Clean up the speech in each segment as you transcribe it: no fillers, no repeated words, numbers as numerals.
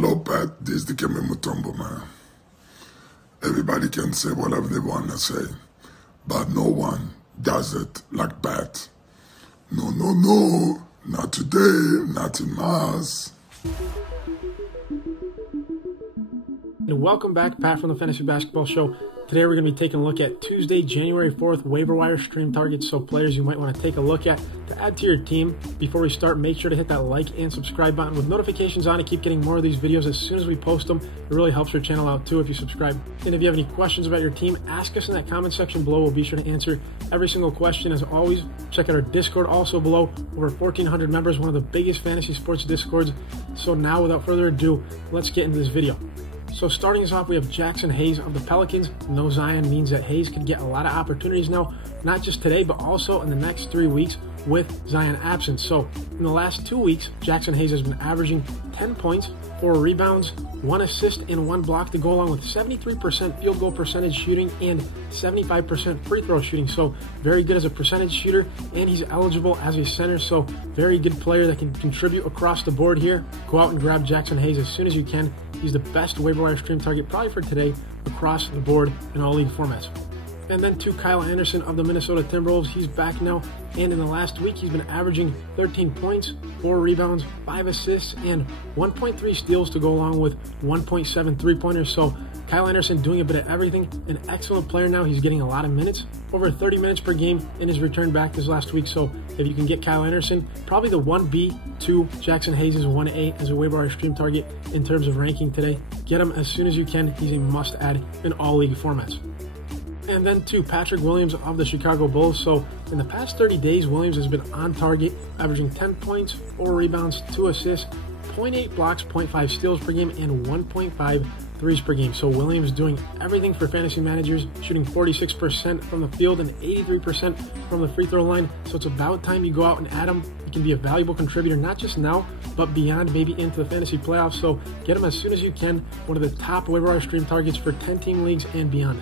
don't bet this the Kemi Mutombo, man. Everybody can say whatever they want to say, but no one does it like bet. No, no, no, not today, not in Mars. And welcome back, Pat from the Fantasy Basketball Show. Today we're going to be taking a look at Tuesday, January 4th, waiver wire stream targets, so players you might want to take a look at to add to your team. Before we start, make sure to hit that like and subscribe button with notifications on to keep getting more of these videos as soon as we post them. It really helps your channel out too if you subscribe. And if you have any questions about your team, ask us in that comment section below. We'll be sure to answer every single question. As always, check out our Discord also below. Over 1,400 members, one of the biggest fantasy sports Discords. So now, without further ado, let's get into this video. So starting us off, we have Jackson Hayes of the Pelicans. No Zion means that Hayes could get a lot of opportunities now, not just today, but also in the next 3 weeks with Zion absent. So in the last 2 weeks, Jackson Hayes has been averaging 10 points, 4 rebounds, 1 assist, and 1 block to go along with 73% field goal percentage shooting and 75% free throw shooting. So very good as a percentage shooter, and he's eligible as a center. So very good player that can contribute across the board here. Go out and grab Jackson Hayes as soon as you can. He's the best waiver wire stream target probably for today across the board in all league formats. And then to Kyle Anderson of the Minnesota Timberwolves. He's back now, and in the last week he's been averaging 13 points, 4 rebounds, 5 assists, and 1.3 steals to go along with 1.7 three-pointers. So Kyle Anderson doing a bit of everything, an excellent player now. He's getting a lot of minutes, over 30 minutes per game in his return back this last week. So if you can get Kyle Anderson, probably the 1B to Jackson Hayes' 1A as a waiver wire stream target in terms of ranking today. Get him as soon as you can. He's a must-add in all league formats. And then to Patrick Williams of the Chicago Bulls. So in the past 30 days, Williams has been on target, averaging 10 points, 4 rebounds, 2 assists, 0.8 blocks, 0.5 steals per game, and 1.5 threes per game. So Williams doing everything for fantasy managers, shooting 46% from the field and 83% from the free throw line. So it's about time you go out and add him. He can be a valuable contributor, not just now, but beyond, maybe into the fantasy playoffs. So get him as soon as you can. One of the top waiver wire stream targets for 10-team leagues and beyond.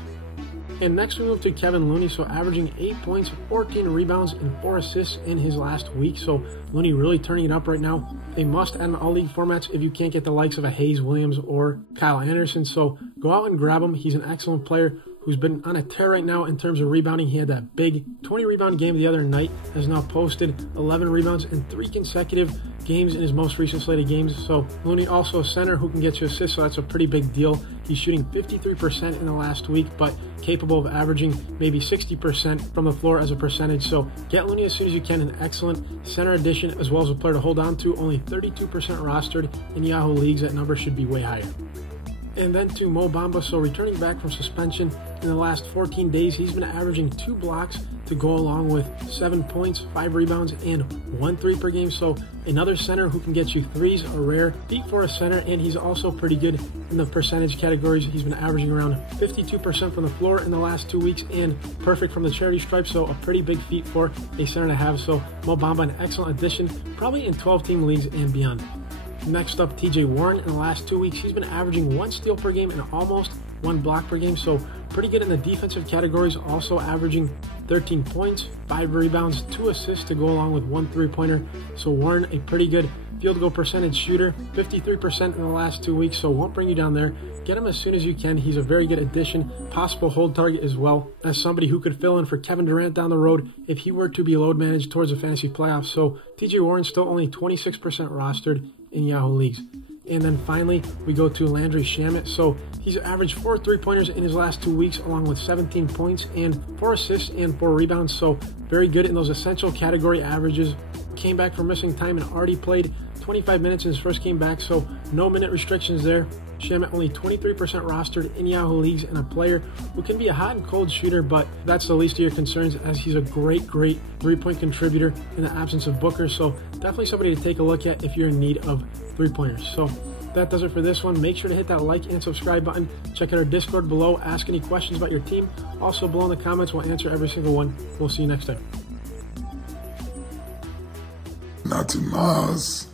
And next we move to Kevin Looney, so averaging 8 points, 14 rebounds, and 4 assists in his last week. So Looney really turning it up right now. A must add in all league formats if you can't get the likes of a Hayes, Williams, or Kyle Anderson. So go out and grab him. He's an excellent player who's been on a tear right now in terms of rebounding. He had that big 20 rebound game the other night, has now posted 11 rebounds in 3 consecutive games in his most recent slate of games. So Looney also a center who can get you assists, so that's a pretty big deal. He's shooting 53% in the last week, but capable of averaging maybe 60% from the floor as a percentage. So get Looney as soon as you can. An excellent center addition as well as a player to hold on to. Only 32% rostered in Yahoo leagues. That number should be way higher. And then to Mo Bamba, so returning back from suspension in the last 14 days, he's been averaging 2 blocks to go along with 7 points, 5 rebounds, and 1 3 per game. So another center who can get you threes, a rare feat for a center, and he's also pretty good in the percentage categories. He's been averaging around 52% from the floor in the last 2 weeks and perfect from the charity stripe, so a pretty big feat for a center to have. So Mo Bamba, an excellent addition, probably in 12-team leagues and beyond. Next up, TJ Warren. In the last 2 weeks, he's been averaging 1 steal per game and almost 1 block per game, so pretty good in the defensive categories, also averaging 13 points, 5 rebounds, 2 assists to go along with 1 three-pointer. So Warren, a pretty good field goal percentage shooter, 53% in the last 2 weeks, so won't bring you down there. Get him as soon as you can. He's a very good addition, possible hold target as well, as somebody who could fill in for Kevin Durant down the road if he were to be load managed towards the fantasy playoffs. So TJ Warren still only 26% rostered in Yahoo leagues. And then finally, we go to Landry Shamet. So he's averaged 4 three-pointers in his last 2 weeks, along with 17 points and 4 assists and 4 rebounds. So very good in those essential category averages. Came back from missing time and already played 25 minutes in his first game back, so no minute restrictions there. Shamet only 23% rostered in Yahoo leagues, and a player who can be a hot and cold shooter, but that's the least of your concerns as he's a great three-point contributor in the absence of Booker. So definitely somebody to take a look at if you're in need of three-pointers. So that does it for this one. Make sure to hit that like and subscribe button. Check out our Discord below. Ask any questions about your team. Also below in the comments, we'll answer every single one. We'll see you next time. Not in Mars.